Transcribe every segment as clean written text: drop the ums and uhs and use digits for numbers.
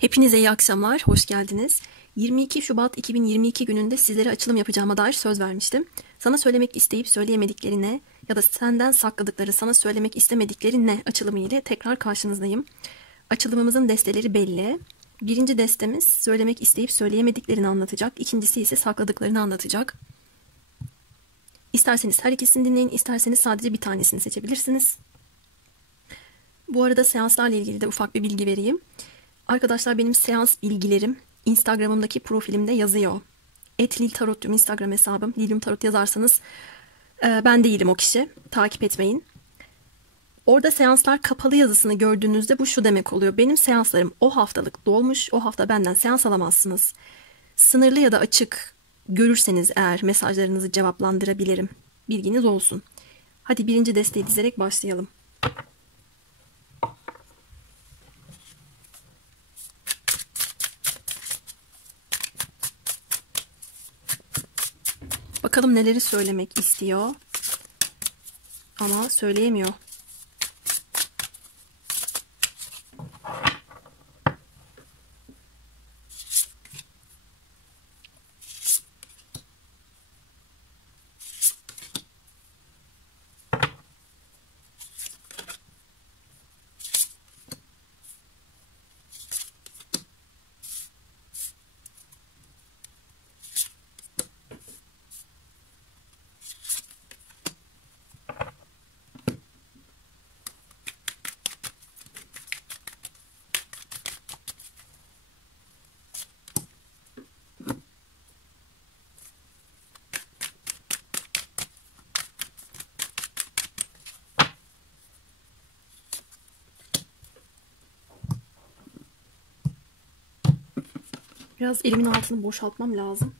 Hepinize iyi akşamlar, hoş geldiniz. 22 Şubat 2022 gününde sizlere açılım yapacağıma dair söz vermiştim. Sana söylemek isteyip söyleyemedikleri ne ya da senden sakladıkları, sana söylemek istemedikleri ne açılımı ile tekrar karşınızdayım. Açılımımızın desteleri belli. Birinci destemiz söylemek isteyip söyleyemediklerini anlatacak. İkincisi ise sakladıklarını anlatacak. İsterseniz her ikisini dinleyin, isterseniz sadece bir tanesini seçebilirsiniz. Bu arada seanslarla ilgili de ufak bir bilgi vereyim. Arkadaşlar benim seans bilgilerim Instagram'ımdaki profilimde yazıyor. @liltarot'um Instagram hesabım. Lilyum Tarot yazarsanız ben değilim o kişi. Takip etmeyin. Orada seanslar kapalı yazısını gördüğünüzde bu şu demek oluyor. Benim seanslarım o haftalık dolmuş. O hafta benden seans alamazsınız. Sınırlı ya da açık görürseniz eğer mesajlarınızı cevaplandırabilirim. Bilginiz olsun. Hadi birinci desteği dizerek başlayalım. Bakalım neleri söylemek istiyor ama söyleyemiyor. Biraz elimin altını boşaltmam lazım.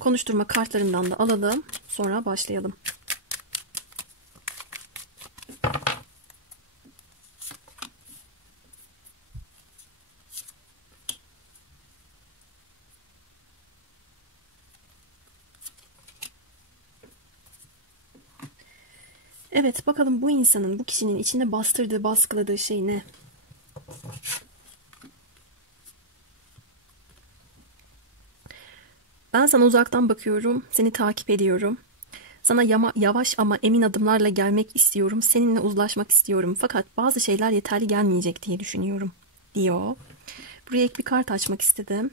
Konuşturma kartlarımdan da alalım. Sonra başlayalım. Evet, bakalım bu insanın, bu kişinin içinde bastırdığı, baskıladığı şey ne? Ben sana uzaktan bakıyorum, seni takip ediyorum. Sana yavaş ama emin adımlarla gelmek istiyorum. Seninle uzlaşmak istiyorum. Fakat bazı şeyler yeterli gelmeyecek diye düşünüyorum, diyor. Buraya ek bir kart açmak istedim.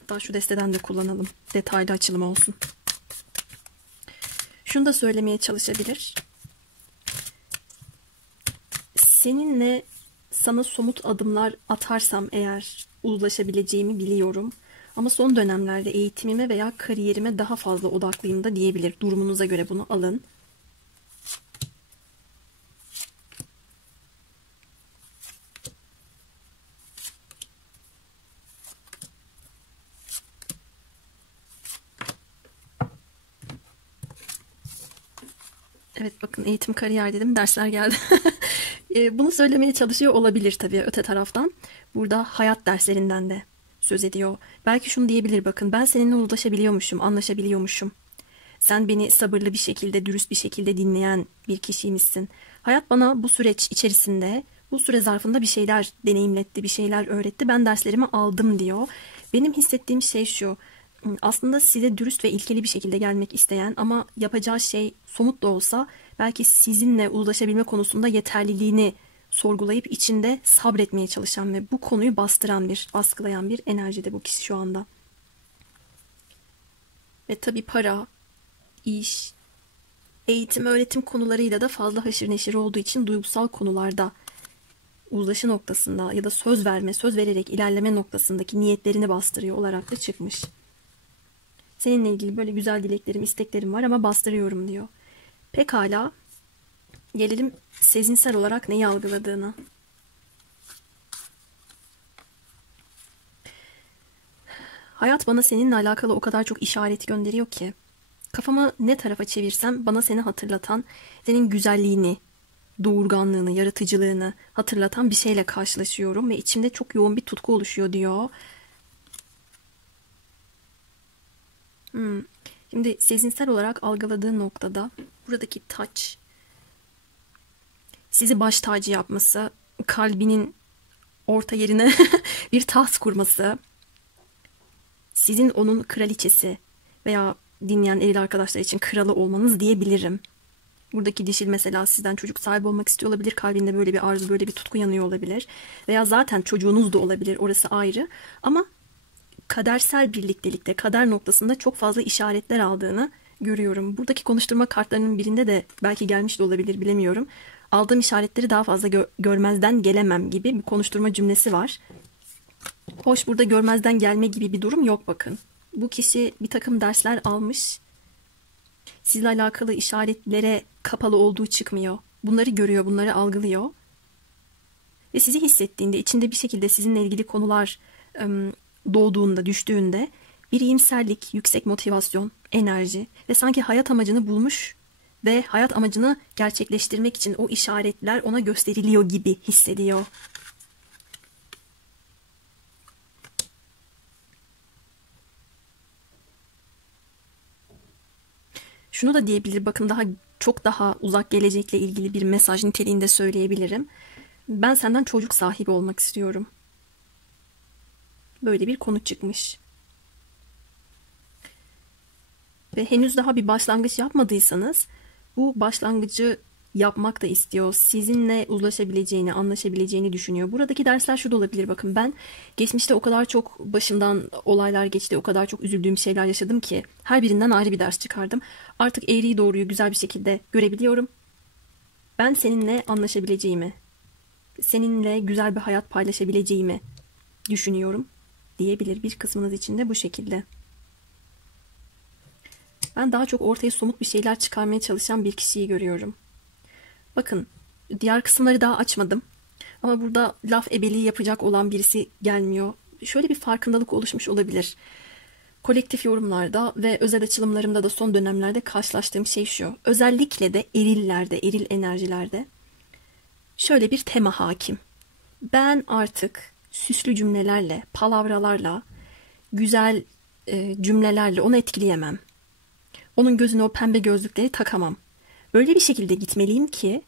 Hatta şu desteden de kullanalım. Detaylı açılım olsun. Şunu da söylemeye çalışabilir. Seninle sana somut adımlar atarsam eğer uzlaşabileceğimi biliyorum. Ama son dönemlerde eğitimime veya kariyerime daha fazla odaklıyım da diyebilir. Durumunuza göre bunu alın. Evet, bakın eğitim kariyer dedim, dersler geldi. Bunu söylemeye çalışıyor olabilir tabii öte taraftan. Burada hayat derslerinden de söz ediyor. Belki şunu diyebilir, bakın ben seninle uzlaşabiliyormuşum, anlaşabiliyormuşum. Sen beni sabırlı bir şekilde, dürüst bir şekilde dinleyen bir kişiymişsin. Hayat bana bu süreç içerisinde, bu süre zarfında bir şeyler deneyimletti, bir şeyler öğretti. Ben derslerimi aldım diyor. Benim hissettiğim şey şu. Aslında size dürüst ve ilkeli bir şekilde gelmek isteyen ama yapacağı şey somut da olsa belki sizinle uzlaşabilme konusunda yeterliliğini sorgulayıp içinde sabretmeye çalışan ve bu konuyu bastıran bir, baskılayan bir enerjide bu kişi şu anda. Ve tabii para, iş, eğitim, öğretim konularıyla da fazla haşır neşir olduğu için duygusal konularda uzlaşı noktasında ya da söz verme, söz vererek ilerleme noktasındaki niyetlerini bastırıyor olarak da çıkmış. Seninle ilgili böyle güzel dileklerim, isteklerim var ama bastırıyorum diyor. Pekala, gelelim sezinsel olarak neyi algıladığına. Hayat bana seninle alakalı o kadar çok işaret gönderiyor ki. Kafamı ne tarafa çevirsem bana seni hatırlatan, senin güzelliğini, doğurganlığını, yaratıcılığını hatırlatan bir şeyle karşılaşıyorum ve içimde çok yoğun bir tutku oluşuyor diyor. Şimdi sezinsel olarak algıladığı noktada buradaki taç, sizi baş tacı yapması, kalbinin orta yerine bir taht kurması, sizin onun kraliçesi veya dinleyen eril arkadaşlar için kralı olmanız diyebilirim. Buradaki dişil mesela sizden çocuk sahibi olmak istiyor olabilir. Kalbinde böyle bir arzu, böyle bir tutku yanıyor olabilir. Veya zaten çocuğunuz da olabilir. Orası ayrı. Ama kadersel birliktelikte, kader noktasında çok fazla işaretler aldığını görüyorum. Buradaki konuşturma kartlarının birinde de belki gelmiş de olabilir, bilemiyorum. Aldığım işaretleri daha fazla görmezden gelemem gibi bir konuşturma cümlesi var. Hoş, burada görmezden gelme gibi bir durum yok bakın. Bu kişi bir takım dersler almış. Sizle alakalı işaretlere kapalı olduğu çıkmıyor. Bunları görüyor, bunları algılıyor. Ve sizi hissettiğinde, içinde bir şekilde sizinle ilgili konular doğduğunda, düştüğünde bir iyimserlik, yüksek motivasyon, enerji ve sanki hayat amacını bulmuş ve hayat amacını gerçekleştirmek için o işaretler ona gösteriliyor gibi hissediyor. Şunu da diyebilir, bakın çok daha uzak gelecekle ilgili bir mesaj niteliğinde söyleyebilirim. Ben senden çocuk sahibi olmak istiyorum. Böyle bir konu çıkmış. Ve henüz daha bir başlangıç yapmadıysanız bu başlangıcı yapmak da istiyor. Sizinle uzlaşabileceğini, anlaşabileceğini düşünüyor. Buradaki dersler şu da olabilir. Bakın, ben geçmişte o kadar çok başımdan olaylar geçti, o kadar çok üzüldüğüm şeyler yaşadım ki her birinden ayrı bir ders çıkardım. Artık eğriyi doğruyu güzel bir şekilde görebiliyorum. Ben seninle anlaşabileceğimi, seninle güzel bir hayat paylaşabileceğimi düşünüyorum diyebilir bir kısmınız için de bu şekilde. Ben daha çok ortaya somut bir şeyler çıkarmaya çalışan bir kişiyi görüyorum. Bakın, diğer kısımları daha açmadım. Ama burada laf ebeliği yapacak olan birisi gelmiyor. Şöyle bir farkındalık oluşmuş olabilir. Kolektif yorumlarda ve özel açılımlarımda da son dönemlerde karşılaştığım şey şu. Özellikle de erillerde, eril enerjilerde şöyle bir tema hakim. Ben artık süslü cümlelerle, palavralarla, güzel cümlelerle onu etkileyemem. Onun gözüne o pembe gözlükleri takamam. Böyle bir şekilde gitmeliyim ki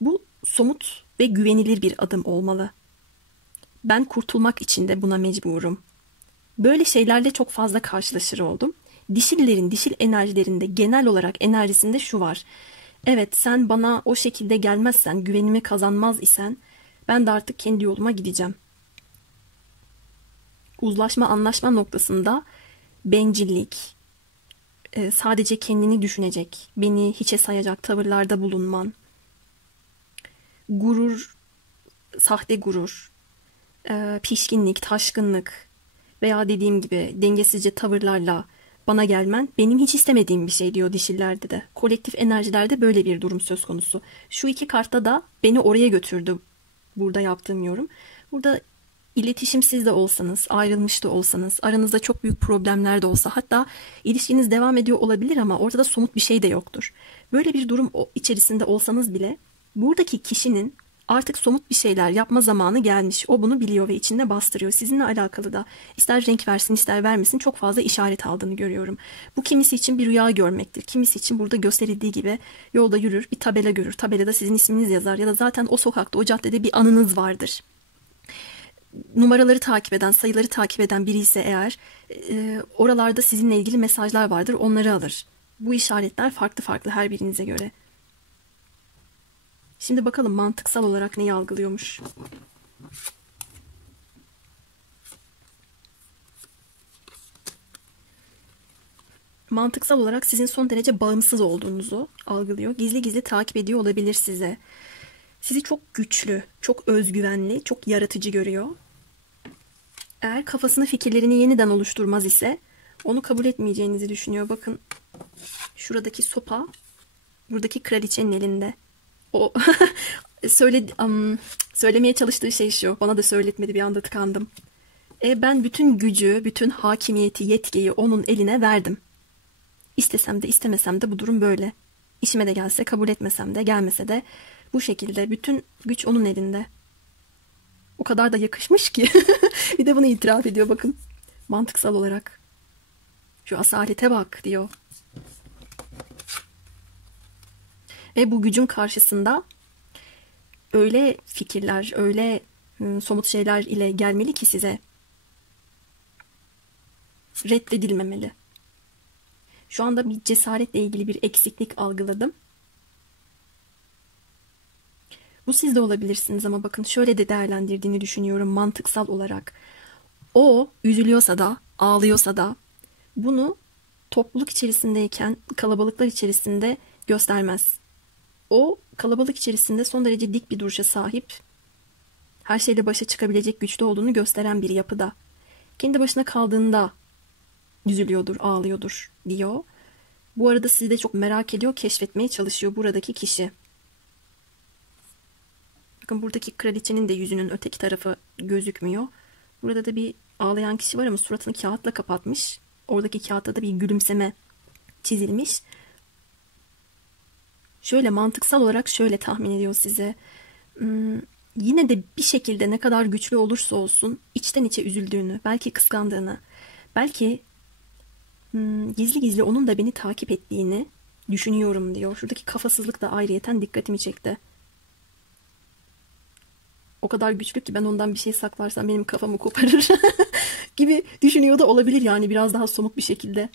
bu somut ve güvenilir bir adım olmalı. Ben kurtulmak için de buna mecburum. Böyle şeylerle çok fazla karşılaşır oldum. Dişillerin, dişil enerjilerinde, genel olarak enerjisinde şu var. Evet, sen bana o şekilde gelmezsen, güvenimi kazanmaz isen ben de artık kendi yoluma gideceğim. Uzlaşma, anlaşma noktasında bencillik, sadece kendini düşünecek, beni hiçe sayacak tavırlarda bulunman, gurur, sahte gurur, pişkinlik, taşkınlık veya dediğim gibi dengesizce tavırlarla bana gelmen benim hiç istemediğim bir şey diyor dişillerde de. Kolektif enerjilerde böyle bir durum söz konusu. Şu iki kartta da beni oraya götürdü burada yaptığım yorum. Burada iletişimsiz de olsanız, ayrılmış da olsanız, aranızda çok büyük problemler de olsa, hatta ilişkiniz devam ediyor olabilir ama ortada somut bir şey de yoktur. Böyle bir durum içerisinde olsanız bile buradaki kişinin artık somut bir şeyler yapma zamanı gelmiş. O bunu biliyor ve içinde bastırıyor. Sizinle alakalı da ister renk versin ister vermesin çok fazla işaret aldığını görüyorum. Bu kimisi için bir rüya görmektir. Kimisi için burada gösterildiği gibi yolda yürür, bir tabela görür. Tabelada sizin isminiz yazar ya da zaten o sokakta, o caddede bir anınız vardır. Numaraları takip eden, sayıları takip eden biri ise eğer oralarda sizinle ilgili mesajlar vardır, onları alır. Bu işaretler farklı farklı her birinize göre. Şimdi bakalım mantıksal olarak neyi algılıyormuş. Mantıksal olarak sizin son derece bağımsız olduğunuzu algılıyor. Gizli gizli takip ediyor olabilir size. Sizi çok güçlü, çok özgüvenli, çok yaratıcı görüyor. Eğer kafasını, fikirlerini yeniden oluşturmaz ise onu kabul etmeyeceğinizi düşünüyor. Bakın, şuradaki sopa, buradaki kraliçenin elinde. O söylemeye çalıştığı şey şu. Bana da söyletmedi, bir anda tıkandım. Ben bütün gücü, bütün hakimiyeti, yetkiyi onun eline verdim. İstesem de istemesem de bu durum böyle. İşime de gelse, kabul etmesem de, gelmese de bu şekilde bütün güç onun elinde. O kadar da yakışmış ki. Bir de bunu itiraf ediyor bakın. Mantıksal olarak. Şu asalete bak diyor. Ve bu gücün karşısında öyle fikirler, öyle somut şeyler ile gelmeli ki size. Reddedilmemeli. Şu anda bir cesaretle ilgili bir eksiklik algıladım. Bu siz de olabilirsiniz ama bakın şöyle de değerlendirdiğini düşünüyorum mantıksal olarak. O üzülüyorsa da, ağlıyorsa da bunu topluluk içerisindeyken, kalabalıklar içerisinde göstermez. O kalabalık içerisinde son derece dik bir duruşa sahip, her şeyle başa çıkabilecek güçlü olduğunu gösteren bir yapıda. Kendi başına kaldığında üzülüyordur, ağlıyordur diyor. Bu arada sizi de çok merak ediyor, keşfetmeye çalışıyor buradaki kişi. Bakın buradaki kraliçenin de yüzünün öteki tarafı gözükmüyor. Burada da bir ağlayan kişi var ama suratını kağıtla kapatmış. Oradaki kağıtta da bir gülümseme çizilmiş. Şöyle mantıksal olarak şöyle tahmin ediyor size. Yine de bir şekilde ne kadar güçlü olursa olsun içten içe üzüldüğünü, belki kıskandığını, belki gizli gizli onun da beni takip ettiğini düşünüyorum diyor. Şuradaki kafasızlık da ayrıyeten dikkatimi çekti. O kadar güçlü ki ben ondan bir şey saklarsam benim kafamı koparır gibi düşünüyor da olabilir yani biraz daha somut bir şekilde.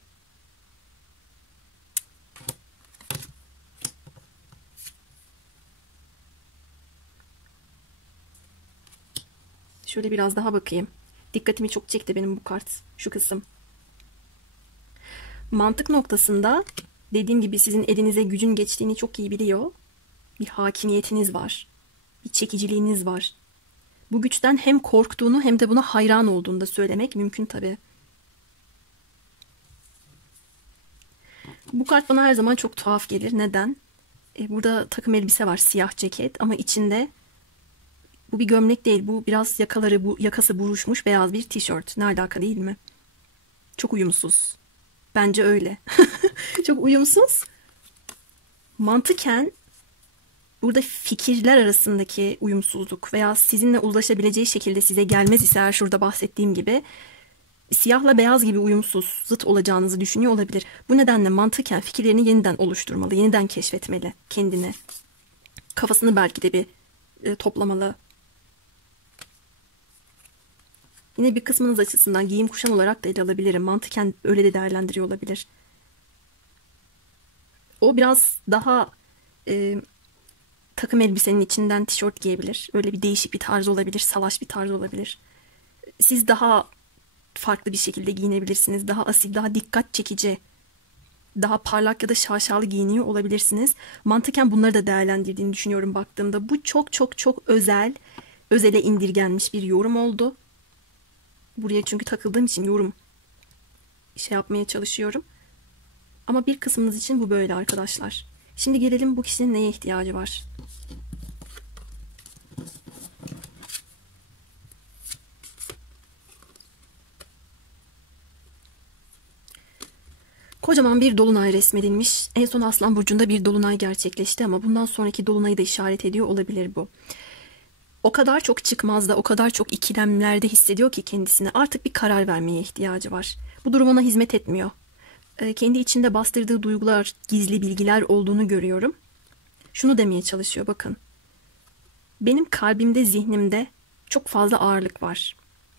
Şöyle biraz daha bakayım. Dikkatimi çok çekti benim bu kart, şu kısım. Mantık noktasında dediğim gibi sizin elinize gücün geçtiğini çok iyi biliyor. Bir hakimiyetiniz var. Bir çekiciliğiniz var. Bu güçten hem korktuğunu hem de buna hayran olduğunu da söylemek mümkün tabii. Bu kart bana her zaman çok tuhaf gelir. Neden? Burada takım elbise var, siyah ceket ama içinde bu bir gömlek değil. Bu biraz yakası buruşmuş beyaz bir tişört. Ne alaka değil mi? Çok uyumsuz. Bence öyle. Çok uyumsuz. Mantıken burada fikirler arasındaki uyumsuzluk veya sizinle ulaşabileceği şekilde size gelmez ise eğer şurada bahsettiğim gibi siyahla beyaz gibi uyumsuz, zıt olacağınızı düşünüyor olabilir. Bu nedenle mantıken fikirlerini yeniden oluşturmalı, yeniden keşfetmeli kendini. Kafasını belki de bir toplamalı. Yine bir kısmınız açısından giyim kuşam olarak da ele alabilirim. Mantıken öyle de değerlendiriyor olabilir. O biraz daha takım elbisenin içinden tişört giyebilir. Öyle bir değişik bir tarz olabilir, salaş bir tarz olabilir. Siz daha farklı bir şekilde giyinebilirsiniz. Daha asil, daha dikkat çekici, daha parlak ya da şaşalı giyiniyor olabilirsiniz. Mantıken bunları da değerlendirdiğini düşünüyorum baktığımda. Bu çok çok çok özele indirgenmiş bir yorum oldu. Buraya çünkü takıldığım için yorum yapmaya çalışıyorum. Ama bir kısmınız için bu böyle arkadaşlar. Şimdi gelelim bu kişinin neye ihtiyacı var? Kocaman bir dolunay resmedilmiş. En son Aslan Burcu'nda bir dolunay gerçekleşti ama bundan sonraki dolunayı da işaret ediyor olabilir bu. O kadar çok çıkmazda, o kadar çok ikilemlerde hissediyor ki kendisine artık bir karar vermeye ihtiyacı var. Bu durum ona hizmet etmiyor. Kendi içinde bastırdığı duygular, gizli bilgiler olduğunu görüyorum. Şunu demeye çalışıyor bakın. Benim kalbimde, zihnimde çok fazla ağırlık var.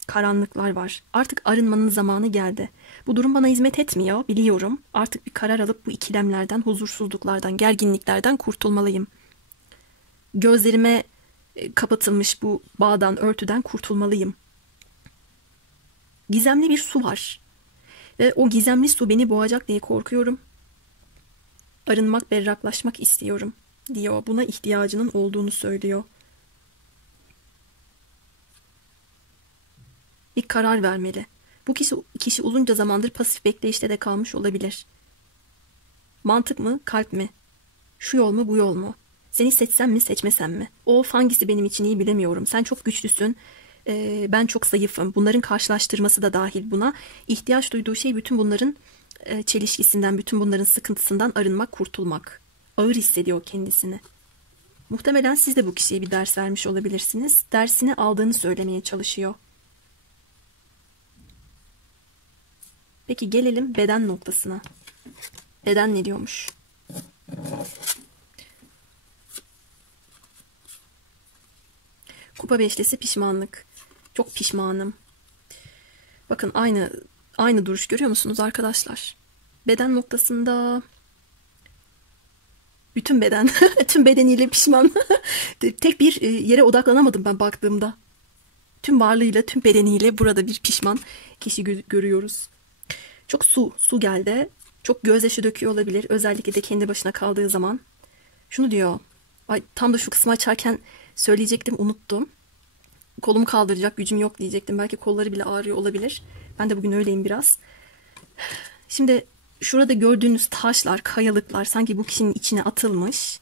Karanlıklar var. Artık arınmanın zamanı geldi. Bu durum bana hizmet etmiyor, biliyorum. Artık bir karar alıp bu ikilemlerden, huzursuzluklardan, gerginliklerden kurtulmalıyım. Gözlerime kapatılmış bu bağdan, örtüden kurtulmalıyım. Gizemli bir su var. Ve o gizemli su beni boğacak diye korkuyorum. Arınmak, berraklaşmak istiyorum diyor. Buna ihtiyacının olduğunu söylüyor. Bir karar vermeli. Bu kişi uzunca zamandır pasif bekleyişte de kalmış olabilir. Mantık mı, kalp mi? Şu yol mu, bu yol mu? Seni seçsem mi, seçmesem mi? Hangisi benim için iyi bilemiyorum. Sen çok güçlüsün. ben çok zayıfım. Bunların karşılaştırması da dahil buna. İhtiyaç duyduğu şey bütün bunların çelişkisinden, bütün bunların sıkıntısından arınmak, kurtulmak. Ağır hissediyor kendisini. Muhtemelen siz de bu kişiye bir ders vermiş olabilirsiniz. Dersini aldığını söylemeye çalışıyor. Peki gelelim beden noktasına. Beden ne diyormuş? Kupa beşlisi pişmanlık. Çok pişmanım. Bakın aynı duruş görüyor musunuz arkadaşlar? Beden noktasında bütün beden, tüm bedeniyle pişman. Tek bir yere odaklanamadım ben baktığımda. Tüm varlığıyla, tüm bedeniyle burada bir pişman kişi görüyoruz. Çok su geldi. Çok gözyaşı döküyor olabilir. Özellikle de kendi başına kaldığı zaman. Şunu diyor. Ay, tam da şu kısmı açarken söyleyecektim, unuttum. Kolumu kaldıracak gücüm yok diyecektim. Belki kolları bile ağrıyor olabilir. Ben de bugün öyleyim biraz. Şimdi şurada gördüğünüz taşlar, kayalıklar sanki bu kişinin içine atılmış.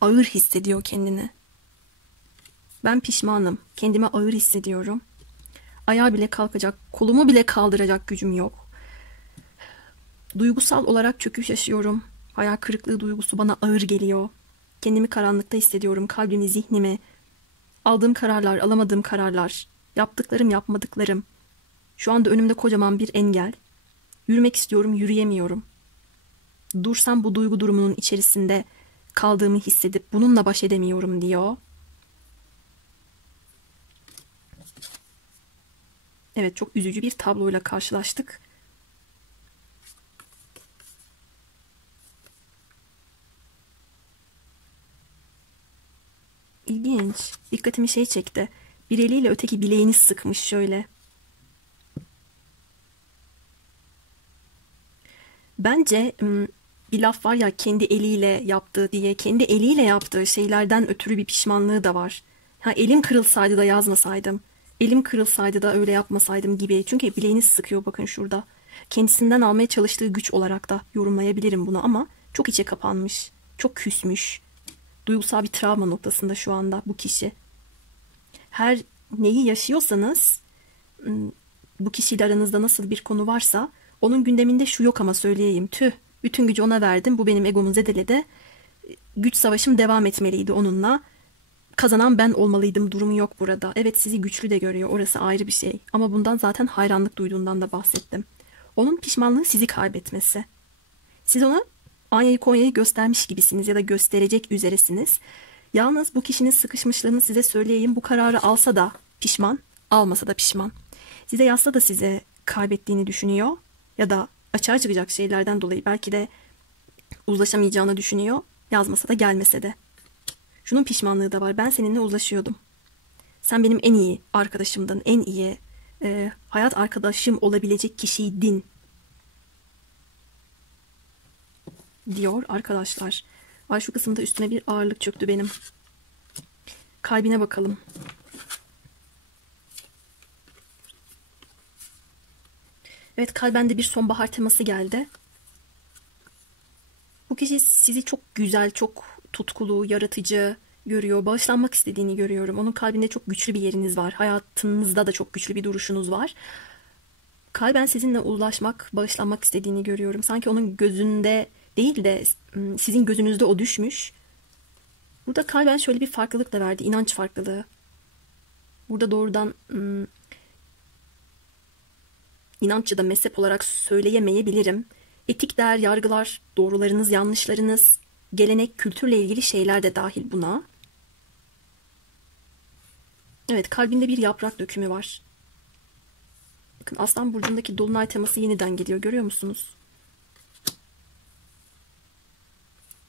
Ağır hissediyor kendini. Ben pişmanım. Kendime ağır hissediyorum. Ayağa bile kalkacak, kolumu bile kaldıracak gücüm yok. Duygusal olarak çöküş yaşıyorum. Hayal kırıklığı duygusu bana ağır geliyor. Kendimi karanlıkta hissediyorum. Kalbimi, zihnimi. Aldığım kararlar, alamadığım kararlar. Yaptıklarım, yapmadıklarım. Şu anda önümde kocaman bir engel. Yürümek istiyorum, yürüyemiyorum. Dursam bu duygu durumunun içerisinde kaldığımı hissedip bununla baş edemiyorum diyor. Evet, çok üzücü bir tabloyla karşılaştık. İlginç. Dikkatimi çekti. Bir eliyle öteki bileğini sıkmış şöyle. Bence bir laf var ya, kendi eliyle yaptığı diye. Kendi eliyle yaptığı şeylerden ötürü bir pişmanlığı da var. Ha, elim kırılsaydı da yazmasaydım. Elim kırılsaydı da öyle yapmasaydım gibi. Çünkü bileğini sıkıyor bakın şurada. Kendisinden almaya çalıştığı güç olarak da yorumlayabilirim bunu ama çok içe kapanmış. Çok küsmüş. Duygusal bir travma noktasında şu anda bu kişi. Her neyi yaşıyorsanız, bu kişiyle aranızda nasıl bir konu varsa onun gündeminde şu yok ama söyleyeyim. Tüh, bütün gücü ona verdim. Bu benim egomu zedeledi. Güç savaşım devam etmeliydi onunla. Kazanan ben olmalıydım durumu yok burada. Evet, sizi güçlü de görüyor. Orası ayrı bir şey. Ama bundan zaten hayranlık duyduğundan da bahsettim. Onun pişmanlığı sizi kaybetmesi. Siz ona Anya'yı Konya'yı göstermiş gibisiniz ya da gösterecek üzeresiniz. Yalnız bu kişinin sıkışmışlığını size söyleyeyim. Bu kararı alsa da pişman, almasa da pişman. Size yazsa da size kaybettiğini düşünüyor. Ya da açığa çıkacak şeylerden dolayı belki de uzlaşamayacağını düşünüyor. Yazmasa da gelmese de. Şunun pişmanlığı da var. Ben seninle uzlaşıyordum. Sen benim en iyi arkadaşımdın. En iyi hayat arkadaşım olabilecek kişiydin. Diyor arkadaşlar. Ay, şu kısımda üstüne bir ağırlık çöktü benim. Kalbine bakalım. Evet, kalbende bir sonbahar teması geldi. Bu kişi sizi çok güzel, çok tutkulu, yaratıcı görüyor. Bağışlanmak istediğini görüyorum. Onun kalbinde çok güçlü bir yeriniz var. Hayatınızda da çok güçlü bir duruşunuz var. Kalben sizinle uzlaşmak, bağışlanmak istediğini görüyorum. Sanki onun gözünde değil de sizin gözünüzde o düşmüş. Burada kalben şöyle bir farklılık da verdi. İnanç farklılığı. Burada doğrudan inanç ya da mezhep olarak söyleyemeyebilirim. Etik değer, yargılar, doğrularınız, yanlışlarınız, gelenek, kültürle ilgili şeyler de dahil buna. Evet, kalbinde bir yaprak dökümü var. Bakın, Aslan burcundaki dolunay teması yeniden geliyor. Görüyor musunuz?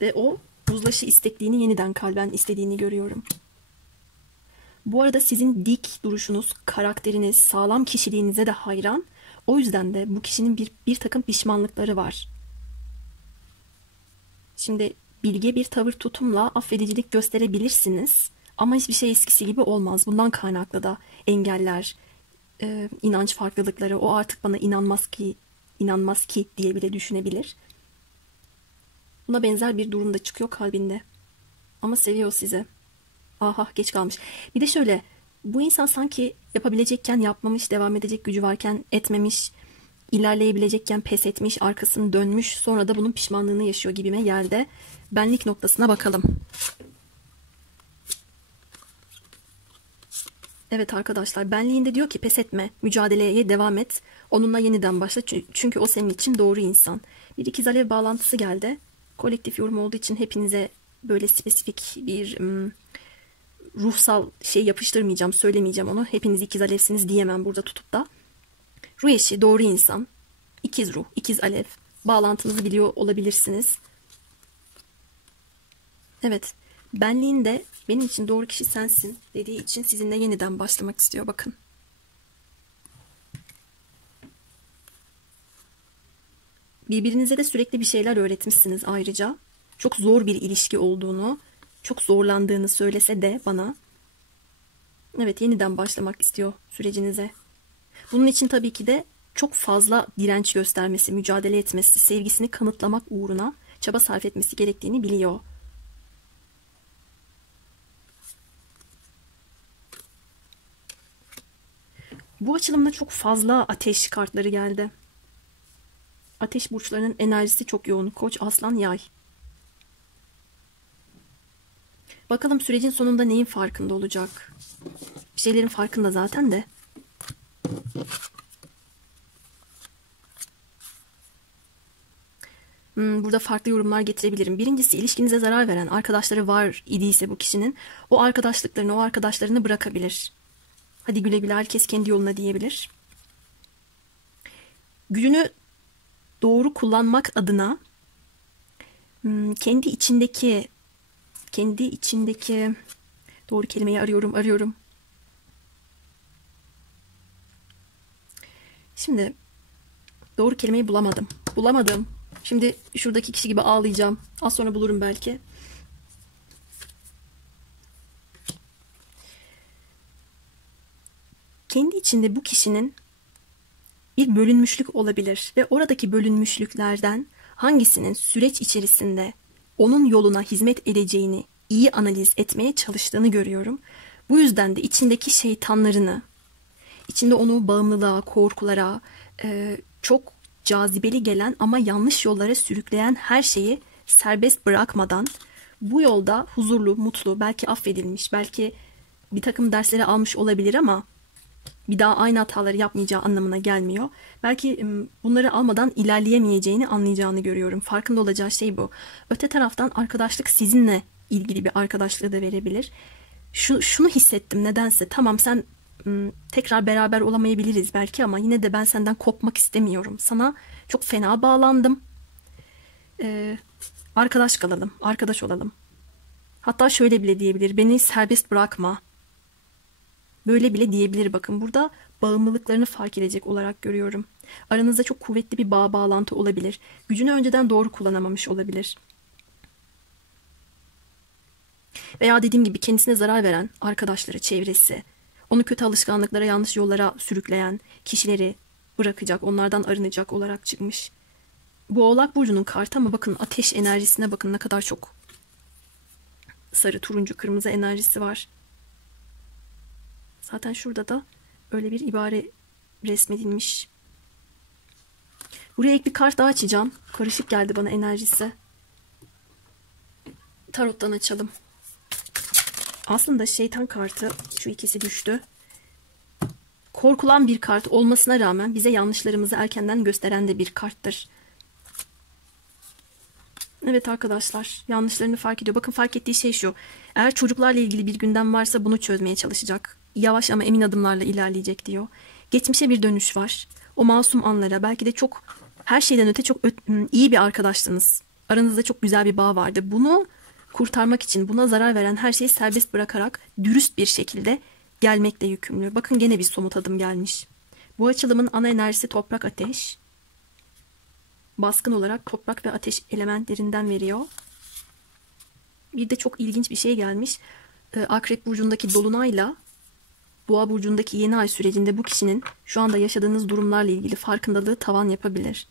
Ve o uzlaşı istekliğini yeniden kalben istediğini görüyorum. Bu arada sizin dik duruşunuz, karakteriniz, sağlam kişiliğinize de hayran. O yüzden de bu kişinin bir takım pişmanlıkları var. Şimdi bilge bir tavır tutumla affedicilik gösterebilirsiniz. Ama hiçbir şey eskisi gibi olmaz. Bundan kaynaklı da engeller, inanç farklılıkları, o artık bana inanmaz ki diye bile düşünebilir. Buna benzer bir durum da çıkıyor kalbinde. Ama seviyor sizi. Aha, geç kalmış. Bir de şöyle, Bu insan sanki yapabilecekken yapmamış, devam edecek gücü varken etmemiş, ilerleyebilecekken pes etmiş, arkasını dönmüş, sonra da bunun pişmanlığını yaşıyor gibime geldi. Benlik noktasına bakalım. Evet arkadaşlar, benliğinde diyor ki pes etme, mücadeleye devam et, onunla yeniden başla çünkü o senin için doğru insan. Bir ikiz alev bağlantısı geldi. Kolektif yorum olduğu için hepinize böyle spesifik bir ruhsal şey yapıştırmayacağım, söylemeyeceğim onu. Hepiniz ikiz alevsiniz diyemem burada tutup da. Ruh eşi, doğru insan, ikiz ruh, ikiz alev. Bağlantınızı biliyor olabilirsiniz. Evet, benliğinde benim için doğru kişi sensin dediği için sizinle yeniden başlamak istiyor, bakın. Birbirinize de sürekli bir şeyler öğretmişsiniz ayrıca. Çok zor bir ilişki olduğunu, çok zorlandığını söylese de bana. Evet, yeniden başlamak istiyor sürecinize. Bunun için tabii ki de çok fazla direnç göstermesi, mücadele etmesi, sevgisini kanıtlamak uğruna çaba sarf etmesi gerektiğini biliyor. Bu açılımda çok fazla ateş kartları geldi. Ateş burçlarının enerjisi çok yoğun. Koç, Aslan, Yay. Bakalım sürecin sonunda neyin farkında olacak? Bir şeylerin farkında zaten de. Burada farklı yorumlar getirebilirim. Birincisi, ilişkinize zarar veren arkadaşları var idiyse bu kişinin, o arkadaşlarını bırakabilir. Hadi güle güle, herkes kendi yoluna diyebilir. Gücünü doğru kullanmak adına kendi içindeki doğru kelimeyi arıyorum. Şimdi doğru kelimeyi bulamadım. Şimdi şuradaki kişi gibi ağlayacağım. Az sonra bulurum belki. Kendi içinde bu kişinin bir bölünmüşlük olabilir ve oradaki bölünmüşlüklerden hangisinin süreç içerisinde onun yoluna hizmet edeceğini iyi analiz etmeye çalıştığını görüyorum. Bu yüzden de içindeki şeytanlarını, içinde onu bağımlılığa, korkulara, çok cazibeli gelen ama yanlış yollara sürükleyen her şeyi serbest bırakmadan bu yolda huzurlu, mutlu, belki affedilmiş, belki bir takım dersleri almış olabilir ama bir daha aynı hataları yapmayacağı anlamına gelmiyor. Belki bunları almadan ilerleyemeyeceğini anlayacağını görüyorum. Farkında olacağı şey bu. Öte taraftan arkadaşlık sizinle ilgili bir arkadaşlığı da verebilir. Şunu hissettim nedense. Tamam, sen tekrar beraber olamayabiliriz belki ama yine de ben senden kopmak istemiyorum. Sana çok fena bağlandım. Arkadaş kalalım, arkadaş olalım. Hatta şöyle bile diyebilir. Beni serbest bırakma. Böyle bile diyebilir, bakın. Burada bağımlılıklarını fark edecek olarak görüyorum. Aranızda çok kuvvetli bir bağlantı olabilir. Gücünü önceden doğru kullanamamış olabilir. Veya dediğim gibi kendisine zarar veren arkadaşları, çevresi, onu kötü alışkanlıklara, yanlış yollara sürükleyen kişileri bırakacak, onlardan arınacak olarak çıkmış. Bu Oğlak Burcu'nun kartı ama bakın ateş enerjisine bakın, ne kadar çok sarı, turuncu, kırmızı enerjisi var. Zaten şurada da öyle bir ibare resmedilmiş. Buraya ek bir kart daha açacağım. Karışık geldi bana enerjisi. Tarottan açalım. Aslında şeytan kartı, şu ikisi düştü. Korkulan bir kart olmasına rağmen bize yanlışlarımızı erkenden gösteren de bir karttır. Evet arkadaşlar, yanlışlarını fark ediyor. Bakın, fark ettiği şey şu. Eğer çocuklarla ilgili bir gündem varsa bunu çözmeye çalışacak. Yavaş ama emin adımlarla ilerleyecek diyor. Geçmişe bir dönüş var. O masum anlara, belki de çok, her şeyden öte çok iyi bir arkadaştınız. Aranızda çok güzel bir bağ vardı. Bunu kurtarmak için buna zarar veren her şeyi serbest bırakarak dürüst bir şekilde gelmekle yükümlü. Bakın, gene bir somut adım gelmiş. Bu açılımın ana enerjisi toprak, ateş. Baskın olarak toprak ve ateş elementlerinden veriyor. Bir de çok ilginç bir şey gelmiş. Akrep burcundaki dolunayla Boğa burcundaki yeni ay sürecinde bu kişinin şu anda yaşadığınız durumlarla ilgili farkındalığı tavan yapabilir.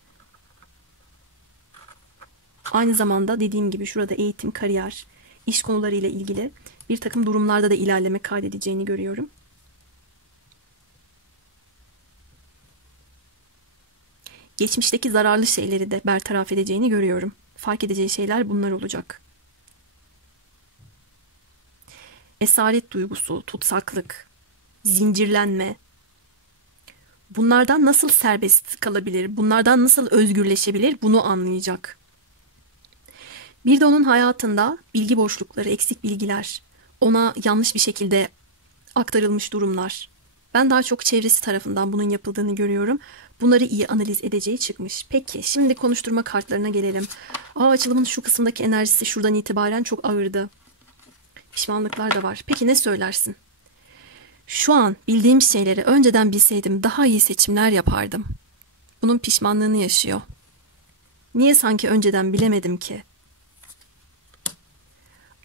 Aynı zamanda dediğim gibi şurada eğitim, kariyer, iş konularıyla ilgili bir takım durumlarda da ilerleme kaydedeceğini görüyorum. geçmişteki zararlı şeyleri de bertaraf edeceğini görüyorum. Fark edeceği şeyler bunlar olacak. Esaret duygusu, tutsaklık, zincirlenme. Bunlardan nasıl serbest kalabilir? Bunlardan nasıl özgürleşebilir? Bunu anlayacak. Bir de onun hayatında bilgi boşlukları, eksik bilgiler, ona yanlış bir şekilde aktarılmış durumlar. Ben daha çok çevresi tarafından bunun yapıldığını görüyorum. Bunları iyi analiz edeceği çıkmış. Peki şimdi konuşturma kartlarına gelelim. Açılımın şu kısımdaki enerjisi şuradan itibaren çok ağırdı. Pişmanlıklar da var. Peki ne söylersin? Şu an bildiğim şeyleri önceden bilseydim daha iyi seçimler yapardım. Bunun pişmanlığını yaşıyor. Niye sanki önceden bilemedim ki?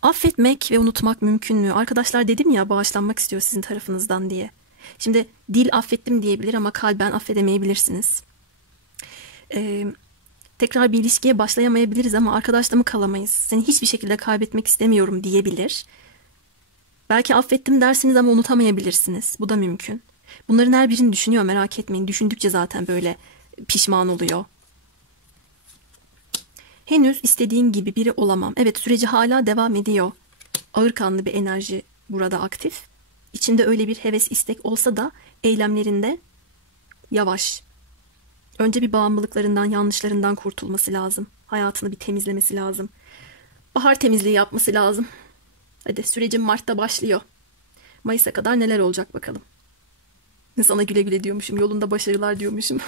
Affetmek ve unutmak mümkün mü? Arkadaşlar dedim ya bağışlanmak istiyor sizin tarafınızdan diye. Şimdi dil affettim diyebilir ama kalben affedemeyebilirsiniz. Tekrar bir ilişkiye başlayamayabiliriz ama arkadaşla mı kalamayız? Seni hiçbir şekilde kaybetmek istemiyorum diyebilir. Belki affettim dersiniz ama unutamayabilirsiniz. Bu da mümkün. Bunların her birini düşünüyor, merak etmeyin. Düşündükçe zaten böyle pişman oluyor. Henüz istediğin gibi biri olamam. Evet, süreci hala devam ediyor. Ağırkanlı bir enerji burada aktif. İçinde öyle bir heves, istek olsa da eylemlerinde yavaş. Önce bir bağımlılıklarından, yanlışlarından kurtulması lazım. Hayatını bir temizlemesi lazım. Bahar temizliği yapması lazım. Hadi sürecin Mart'ta başlıyor. Mayıs'a kadar neler olacak bakalım. Sana güle güle diyormuşum. Yolunda başarılar diyormuşum.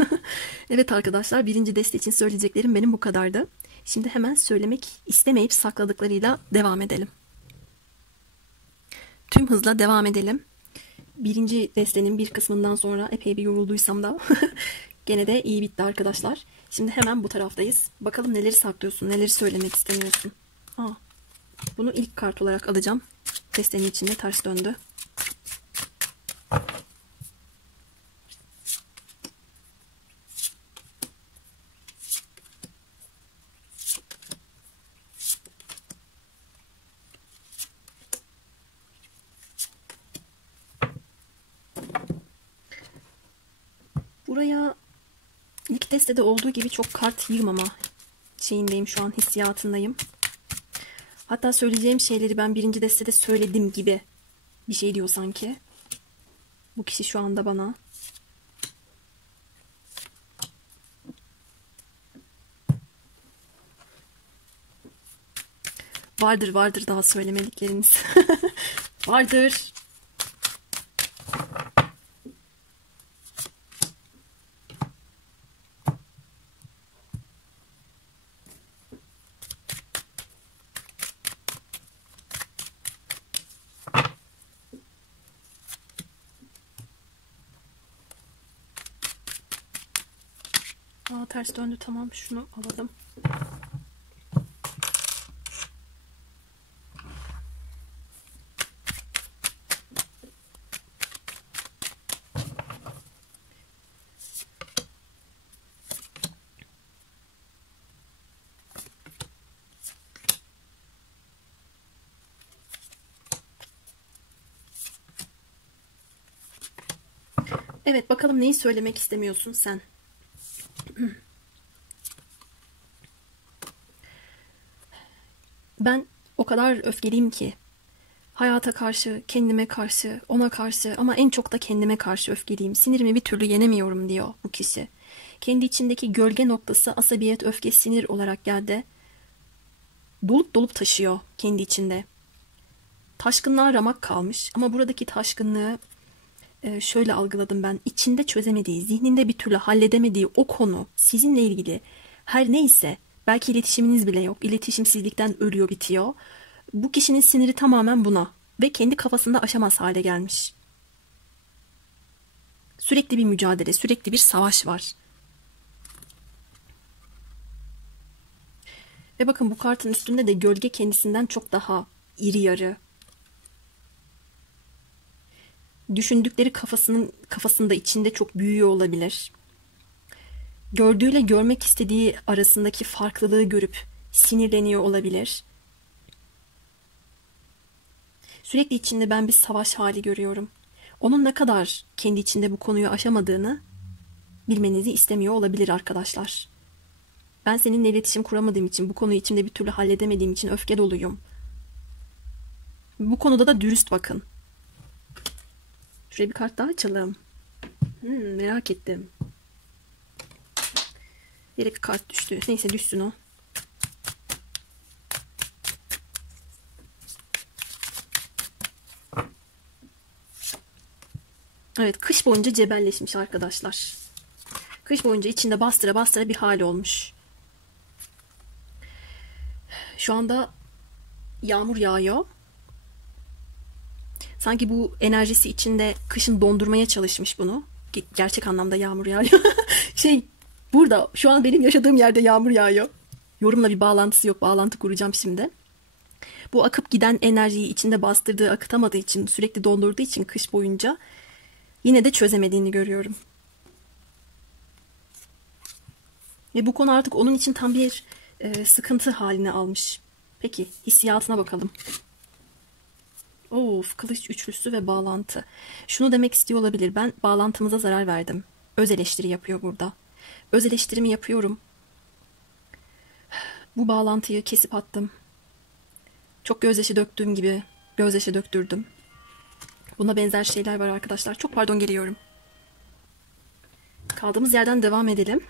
Evet arkadaşlar, birinci deste için söyleyeceklerim benim bu kadardı. Şimdi hemen söylemek istemeyip sakladıklarıyla devam edelim. Tüm hızla devam edelim. Birinci destenin bir kısmından sonra epey bir yorulduysam da gene de iyi bitti arkadaşlar. Şimdi hemen bu taraftayız. Bakalım neleri saklıyorsun, neleri söylemek istemiyorsun. Bunu ilk kart olarak alacağım. Destenin içinde ters döndü. Buraya ilk destede olduğu gibi çok kart yığmama şeyindeyim, şu an hissiyatındayım. Hatta söyleyeceğim şeyleri ben birinci destede söyledim gibi bir şey diyor sanki. Bu kişi şu anda bana. Vardır daha söylemedikleriniz. Vardır. Ters döndü, tamam, şunu alalım. Evet, bakalım neyi söylemek istemiyorsun sen? Ben o kadar öfkeliyim ki. Hayata karşı, kendime karşı, ona karşı ama en çok da kendime karşı öfkeliyim. Sinirimi bir türlü yenemiyorum diyor bu kişi. Kendi içindeki gölge noktası asabiyet, öfke, sinir olarak geldi. Dolup dolup taşıyor kendi içinde. Taşkınlığa ramak kalmış ama buradaki taşkınlığı şöyle algıladım ben. İçinde çözemediği, zihninde bir türlü halledemediği o konu sizinle ilgili her neyse, belki iletişiminiz bile yok. İletişimsizlikten ölüyor, bitiyor. Bu kişinin siniri tamamen buna ve kendi kafasında aşamaz hale gelmiş. Sürekli bir mücadele, sürekli bir savaş var. Ve bakın bu kartın üstünde de gölge kendisinden çok daha iri yarı. Düşündükleri kafasında içinde çok büyüyor olabilir. Gördüğüyle görmek istediği arasındaki farklılığı görüp sinirleniyor olabilir. Sürekli içinde ben bir savaş hali görüyorum. Onun ne kadar kendi içinde bu konuyu aşamadığını bilmenizi istemiyor olabilir arkadaşlar. Ben seninle iletişim kuramadığım için, bu konuyu içimde bir türlü halledemediğim için öfke doluyum. Bu konuda da dürüst bakın. Şuraya bir kart daha açalım. Merak ettim. Yere bir kart düştü. Neyse düşsün o. Evet, kış boyunca cebelleşmiş arkadaşlar. Kış boyunca içinde bastıra bastıra bir hal olmuş. Şu anda yağmur yağıyor. Sanki bu enerjisi içinde kışın dondurmaya çalışmış bunu. Gerçek anlamda yağmur yağıyor. Burada şu an benim yaşadığım yerde yağmur yağıyor. Yorumla bir bağlantısı yok. Bağlantı kuracağım şimdi. Bu akıp giden enerjiyi içinde bastırdığı, akıtamadığı için, sürekli dondurduğu için kış boyunca yine de çözemediğini görüyorum. Ve bu konu artık onun için tam bir sıkıntı haline almış. Peki hissiyatına bakalım. Of, kılıç üçlüsü ve bağlantı. Şunu demek istiyor olabilir. Ben bağlantımıza zarar verdim. Öz eleştiri yapıyor burada. Öz eleştirimi yapıyorum. Bu bağlantıyı kesip attım. Çok gözyaşı döktüğüm gibi gözyaşı döktürdüm. Buna benzer şeyler var arkadaşlar. Çok pardon, geliyorum. Kaldığımız yerden devam edelim.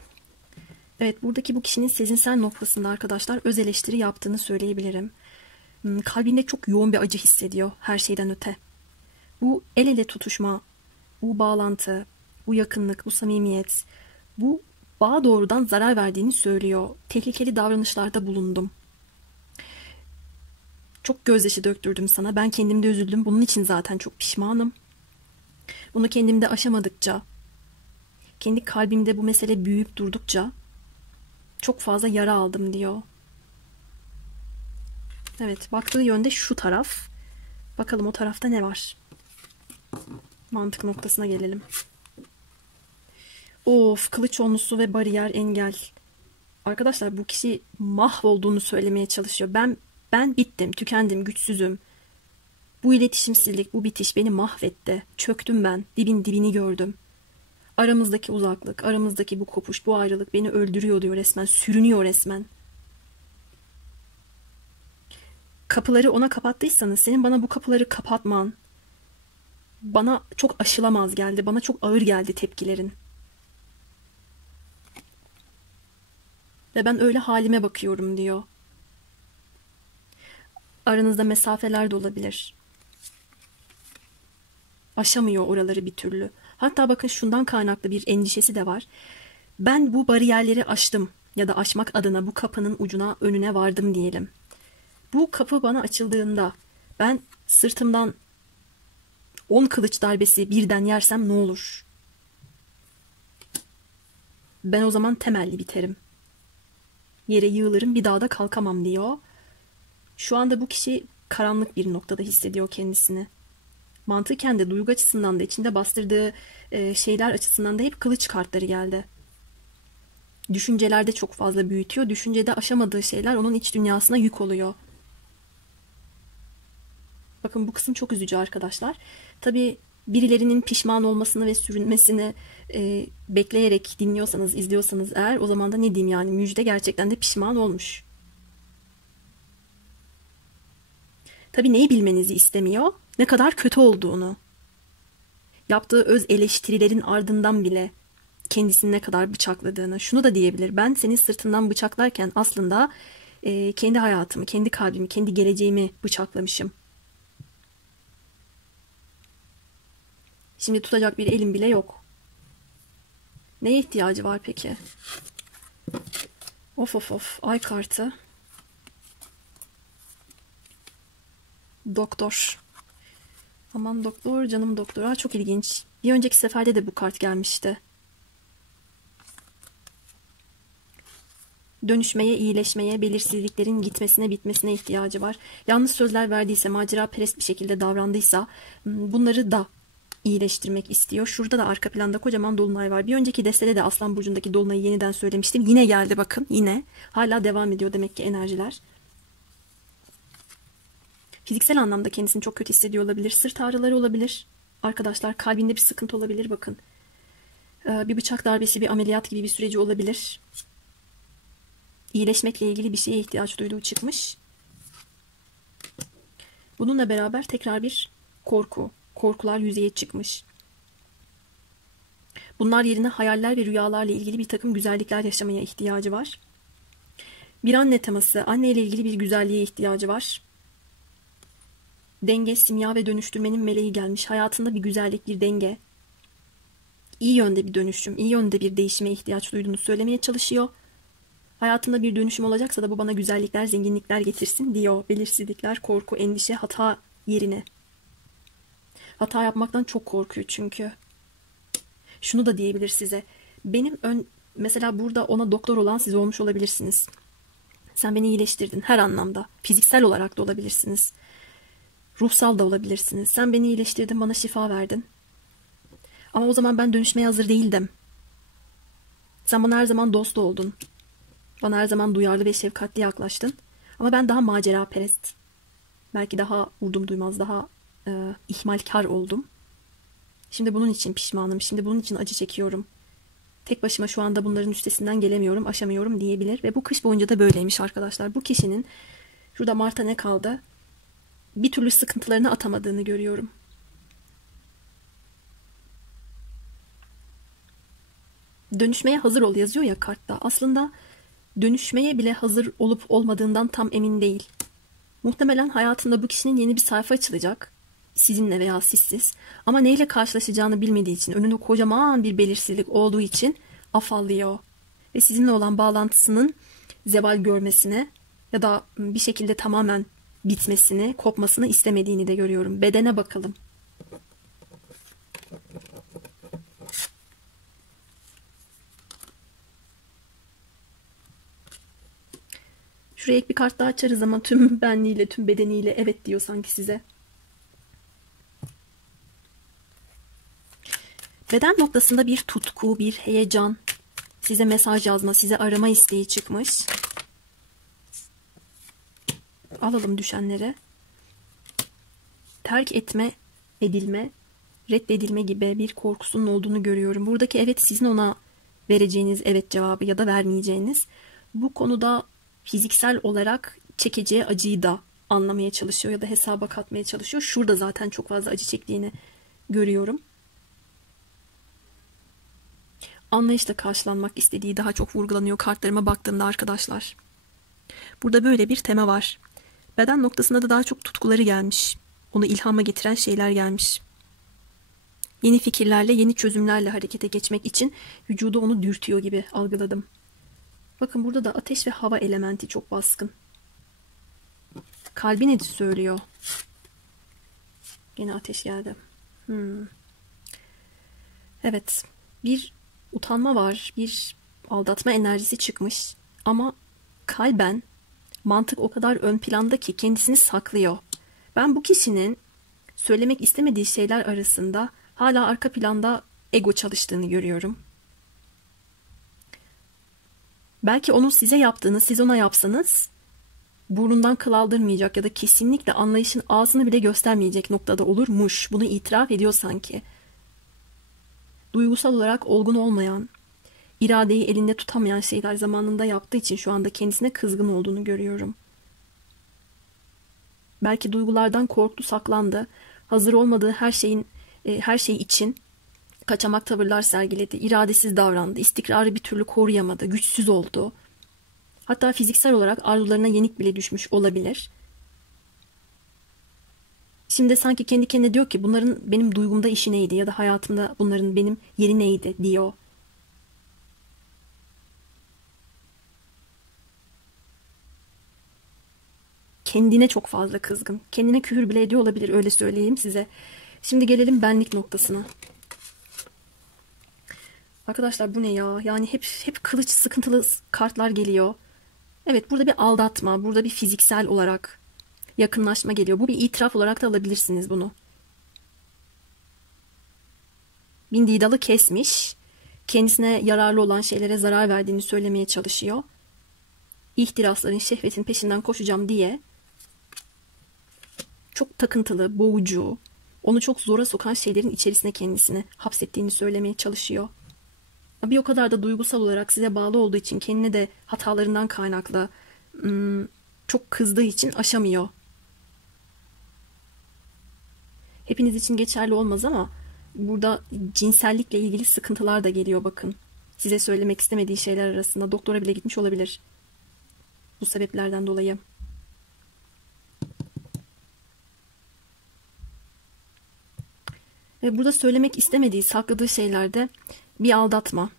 Evet, buradaki bu kişinin sezinsel noktasında arkadaşlar öz eleştiri yaptığını söyleyebilirim. Kalbinde çok yoğun bir acı hissediyor her şeyden öte. Bu el ele tutuşma, bu bağlantı, bu yakınlık, bu samimiyet, bu bağa doğrudan zarar verdiğini söylüyor. Tehlikeli davranışlarda bulundum. Çok gözyaşı döktürdüm sana. Ben kendimde üzüldüm. Bunun için zaten çok pişmanım. Bunu kendimde aşamadıkça, kendi kalbimde bu mesele büyüyüp durdukça çok fazla yara aldım diyor. Evet, baktığı yönde şu taraf. Bakalım o tarafta ne var? Mantık noktasına gelelim. Of, kılıç onlusu ve bariyer, engel. Arkadaşlar bu kişi mahvolduğunu söylemeye çalışıyor. Ben bittim, tükendim, güçsüzüm. Bu iletişimsizlik, bu bitiş beni mahvetti. Çöktüm ben, dibin dibini gördüm. Aramızdaki uzaklık, aramızdaki bu kopuş, bu ayrılık beni öldürüyor diyor resmen, sürünüyor resmen. Kapıları ona kapattıysanız senin bana bu kapıları kapatman bana çok aşılamaz geldi. Bana çok ağır geldi tepkilerin. Ve ben öyle halime bakıyorum diyor. Aranızda mesafeler de olabilir. Aşamıyor oraları bir türlü. Hatta bakın şundan kaynaklı bir endişesi de var. Ben bu bariyerleri aştım ya da aşmak adına bu kapının ucuna, önüne vardım diyelim. Bu kapı bana açıldığında ben sırtımdan 10 kılıç darbesi birden yersem ne olur? Ben o zaman temelli biterim. Yere yığılırım, bir daha da kalkamam diyor. Şu anda bu kişi karanlık bir noktada hissediyor kendisini. Mantıken de, duygu açısından da, içinde bastırdığı şeyler açısından da hep kılıç kartları geldi. Düşüncelerde çok fazla büyütüyor. Düşüncede aşamadığı şeyler onun iç dünyasına yük oluyor. Bakın bu kısım çok üzücü arkadaşlar. Tabii birilerinin pişman olmasını ve sürünmesini bekleyerek dinliyorsanız, izliyorsanız eğer, o zaman da ne diyeyim yani, müjde, gerçekten de pişman olmuş. Tabii neyi bilmenizi istemiyor? Ne kadar kötü olduğunu. Yaptığı öz eleştirilerin ardından bile kendisini ne kadar bıçakladığını. Şunu da diyebilir: ben senin sırtından bıçaklarken aslında kendi hayatımı, kendi kalbimi, kendi geleceğimi bıçaklamışım. Şimdi tutacak bir elim bile yok. Neye ihtiyacı var peki? Of of of. Ay kartı. Doktor. Aman doktor, canım doktor. Aa, çok ilginç. Bir önceki seferde de bu kart gelmişti. Dönüşmeye, iyileşmeye, belirsizliklerin gitmesine, bitmesine ihtiyacı var. Yanlış sözler verdiyse, maceraperest bir şekilde davrandıysa bunları da iyileştirmek istiyor. Şurada da arka planda kocaman dolunay var. Bir önceki destede de Aslan Burcu'ndaki dolunayı yeniden söylemiştim. Yine geldi bakın, yine. Hala devam ediyor demek ki enerjiler. Fiziksel anlamda kendisini çok kötü hissediyor olabilir. Sırt ağrıları olabilir. Arkadaşlar kalbinde bir sıkıntı olabilir bakın. Bir bıçak darbesi, bir ameliyat gibi bir süreci olabilir. İyileşmekle ilgili bir şeye ihtiyaç duyduğu çıkmış. Bununla beraber tekrar bir korkular yüzeye çıkmış. Bunlar yerine hayaller ve rüyalarla ilgili bir takım güzellikler yaşamaya ihtiyacı var. Bir anne teması, anne ile ilgili bir güzelliğe ihtiyacı var. Denge, simya ve dönüştürmenin meleği gelmiş. Hayatında bir güzellik, bir denge. İyi yönde bir dönüşüm, iyi yönde bir değişime ihtiyaç duyduğunu söylemeye çalışıyor. Hayatımda bir dönüşüm olacaksa da bu bana güzellikler, zenginlikler getirsin diyor. Belirsizlikler, korku, endişe, hata yerine. Hata yapmaktan çok korkuyor çünkü. Şunu da diyebilir size. Mesela burada ona doktor olan siz olmuş olabilirsiniz. Sen beni iyileştirdin her anlamda. Fiziksel olarak da olabilirsiniz. Ruhsal da olabilirsiniz. Sen beni iyileştirdin, bana şifa verdin. Ama o zaman ben dönüşmeye hazır değildim. Sen bana her zaman dost oldun. Bana her zaman duyarlı ve şefkatli yaklaştın. Ama ben daha maceraperest. Belki daha vurdum duymaz, daha ihmalkar oldum. Şimdi bunun için pişmanım. Şimdi bunun için acı çekiyorum. Tek başıma şu anda bunların üstesinden gelemiyorum, aşamıyorum diyebilir. Ve bu kış boyunca da böyleymiş arkadaşlar. Bu kişinin, şurada Mart'a ne kaldı? Bir türlü sıkıntılarını atamadığını görüyorum. Dönüşmeye hazır ol yazıyor ya kartta. Aslında dönüşmeye bile hazır olup olmadığından tam emin değil. Muhtemelen hayatında bu kişinin yeni bir sayfa açılacak. Sizinle veya sizsiz. Ama neyle karşılaşacağını bilmediği için, önünde kocaman bir belirsizlik olduğu için afallıyor. Ve sizinle olan bağlantısının zeval görmesine ya da bir şekilde tamamen bitmesini, kopmasını istemediğini de görüyorum. Bedene bakalım. Şuraya ek bir kart daha açarız ama tüm benliğiyle, tüm bedeniyle evet diyor sanki size. Beden noktasında bir tutku, bir heyecan, size mesaj yazma, size arama isteği çıkmış. Alalım düşenleri. Terk etme, edilme, reddedilme gibi bir korkusunun olduğunu görüyorum. Buradaki evet sizin ona vereceğiniz evet cevabı ya da vermeyeceğiniz. Bu konuda fiziksel olarak çekeceği acıyı da anlamaya çalışıyor ya da hesaba katmaya çalışıyor. Şurada zaten çok fazla acı çektiğini görüyorum. Anlayışla karşılanmak istediği daha çok vurgulanıyor kartlarıma baktığımda arkadaşlar. Burada böyle bir tema var. Beden noktasında da daha çok tutkuları gelmiş. Onu ilhama getiren şeyler gelmiş. Yeni fikirlerle, yeni çözümlerle harekete geçmek için vücudu onu dürtüyor gibi algıladım. Bakın burada da ateş ve hava elementi çok baskın. Kalbi ne söylüyor? Yine ateş geldi. Evet, bir utanma var, bir aldatma enerjisi çıkmış. Ama kalben mantık o kadar ön planda ki kendisini saklıyor. Ben bu kişinin söylemek istemediği şeyler arasında hala arka planda ego çalıştığını görüyorum. Belki onun size yaptığını siz ona yapsanız burnundan kıl aldırmayacak ya da kesinlikle anlayışın ağzını bile göstermeyecek noktada olurmuş. Bunu itiraf ediyor sanki. Duygusal olarak olgun olmayan, iradeyi elinde tutamayan şeyler zamanında yaptığı için şu anda kendisine kızgın olduğunu görüyorum. Belki duygulardan korktu, saklandı. Hazır olmadığı her şey için kaçamak tavırlar sergiledi. İradesiz davrandı. İstikrarı bir türlü koruyamadı. Güçsüz oldu. Hatta fiziksel olarak arzularına yenik bile düşmüş olabilir. Şimdi sanki kendi kendine diyor ki bunların benim duygumda işi neydi ya da hayatımda bunların benim yeri neydi diyor. Kendine çok fazla kızgın. Kendine küfür bile ediyor olabilir, öyle söyleyeyim size. Şimdi gelelim benlik noktasına. Arkadaşlar bu ne ya? Yani hep kılıç sıkıntılı kartlar geliyor. Evet, burada bir aldatma, burada bir fiziksel olarak yakınlaşma geliyor. Bu bir itiraf olarak da alabilirsiniz bunu. Bindiği dalı kesmiş. Kendisine yararlı olan şeylere zarar verdiğini söylemeye çalışıyor. İhtirasların, şehvetin peşinden koşacağım diye çok takıntılı, boğucu, onu çok zora sokan şeylerin içerisine kendisini hapsettiğini söylemeye çalışıyor. Bir o kadar da duygusal olarak size bağlı olduğu için, kendine de hatalarından kaynaklı çok kızdığı için aşamıyor. Hepiniz için geçerli olmaz ama burada cinsellikle ilgili sıkıntılar da geliyor bakın. Size söylemek istemediği şeyler arasında doktora bile gitmiş olabilir. Bu sebeplerden dolayı. Ve burada söylemek istemediği, sakladığı şeylerde bir aldatma,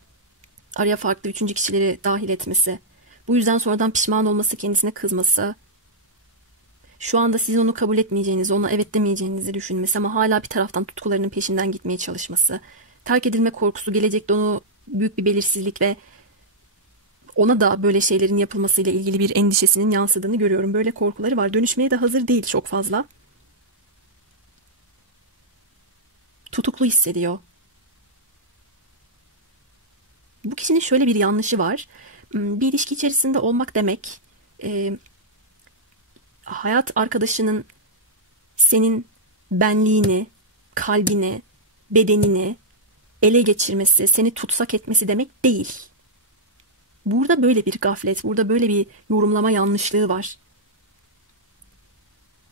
araya farklı üçüncü kişileri dahil etmesi, bu yüzden sonradan pişman olması, kendisine kızması, şu anda sizin onu kabul etmeyeceğinizi, ona evet demeyeceğinizi düşünmesi ama hala bir taraftan tutkularının peşinden gitmeye çalışması, terk edilme korkusu, gelecekte onu büyük bir belirsizlik ve ona da böyle şeylerin yapılmasıyla ilgili bir endişesinin yansıdığını görüyorum. Böyle korkuları var. Dönüşmeye de hazır değil çok fazla. Tutuklu hissediyor. Bu kişinin şöyle bir yanlışı var. Bir ilişki içerisinde olmak demek, hayat arkadaşının senin benliğini, kalbini, bedenini ele geçirmesi, seni tutsak etmesi demek değil. Burada böyle bir gaflet, burada böyle bir yorumlama yanlışlığı var.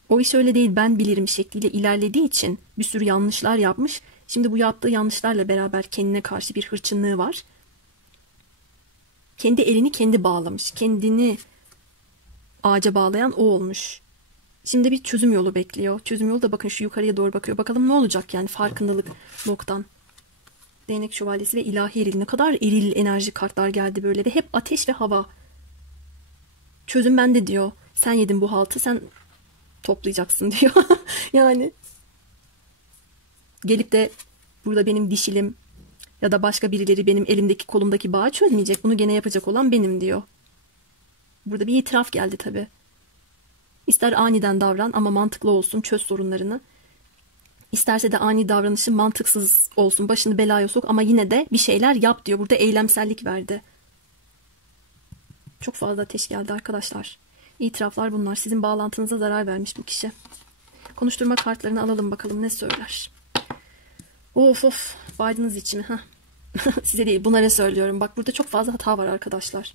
O iş öyle değil, ben bilirim şekliyle ilerlediği için bir sürü yanlışlar yapmış. Şimdi bu yaptığı yanlışlarla beraber kendine karşı bir hırçınlığı var. Kendi elini kendi bağlamış. Kendini ağaca bağlayan o olmuş. Şimdi bir çözüm yolu bekliyor. Çözüm yolu da bakın şu yukarıya doğru bakıyor. Bakalım ne olacak yani farkındalık noktan. Değnek şövalyesi ve ilahi eril. Ne kadar eril enerji kartlar geldi böyle ve hep ateş ve hava. Çözüm bende diyor. Sen yedin bu haltı, sen toplayacaksın diyor. Yani gelip de burada benim dişilim ya da başka birileri benim elimdeki kolumdaki bağı çözmeyecek. Bunu gene yapacak olan benim diyor. Burada bir itiraf geldi tabii. İster aniden davran ama mantıklı olsun, çöz sorunlarını. İsterse de ani davranışı mantıksız olsun, başını belaya sok ama yine de bir şeyler yap diyor. Burada eylemsellik verdi. Çok fazla ateş geldi arkadaşlar. İtiraflar bunlar. Sizin bağlantınıza zarar vermiş bu kişi. Konuşturma kartlarını alalım bakalım ne söyler. Of of, baydınız içimi. Size değil, bunlara söylüyorum. Bak burada çok fazla hata var arkadaşlar.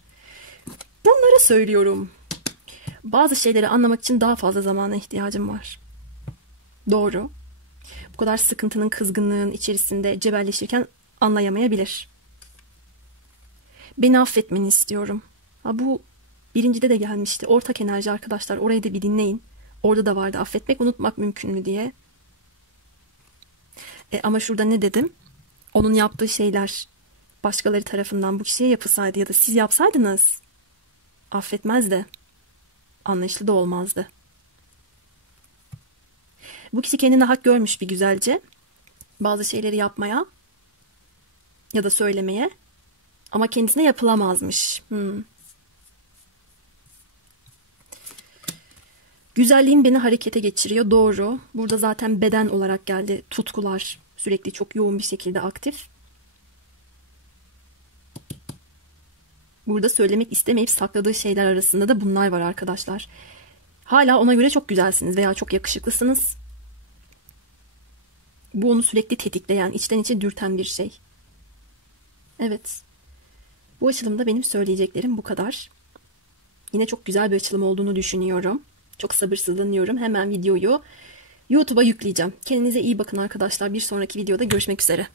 Bunlara söylüyorum. Bazı şeyleri anlamak için daha fazla zamana ihtiyacım var. Doğru. Bu kadar sıkıntının, kızgınlığın içerisinde cebelleşirken anlayamayabilir. Beni affetmeni istiyorum. Bu birincide de gelmişti. Ortak enerji arkadaşlar. Orayı da bir dinleyin. Orada da vardı affetmek, unutmak mümkün mü diye. Ama şurada ne dedim? Onun yaptığı şeyler başkaları tarafından bu kişiye yapılsaydı ya da siz yapsaydınız affetmezdi. Anlayışlı da olmazdı. Bu kişi kendine hak görmüş bir güzelce. Bazı şeyleri yapmaya ya da söylemeye ama kendisine yapılamazmış. Güzelliğim beni harekete geçiriyor. Doğru. Burada zaten beden olarak geldi. Tutkular sürekli çok yoğun bir şekilde aktif. Burada söylemek istemeyip sakladığı şeyler arasında da bunlar var arkadaşlar. Hala ona göre çok güzelsiniz veya çok yakışıklısınız. Bu onu sürekli tetikleyen, içten içe dürten bir şey. Evet. Bu açılımda benim söyleyeceklerim bu kadar. Yine çok güzel bir açılım olduğunu düşünüyorum. Çok sabırsızlanıyorum. Hemen videoyu YouTube'a yükleyeceğim. Kendinize iyi bakın arkadaşlar. Bir sonraki videoda görüşmek üzere.